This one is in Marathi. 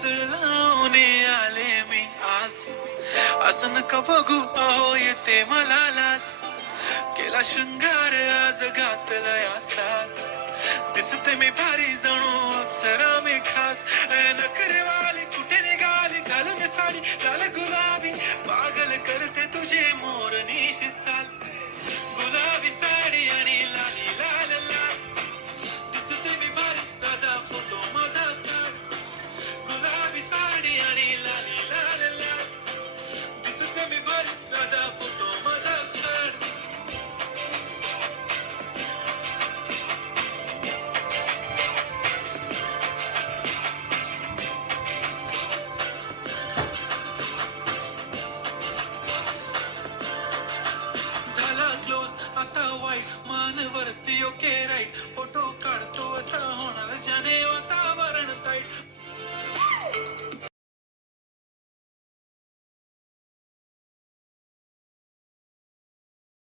काजळ लावून आले मी आज. असं नका बघू अहो येते मला लाज. केला शृंगार आज घातलाय असाच. दिसते मी भारी जणू अप्सरा मी खास. नखरे वाली कुठे निघाली घालून साडी लाल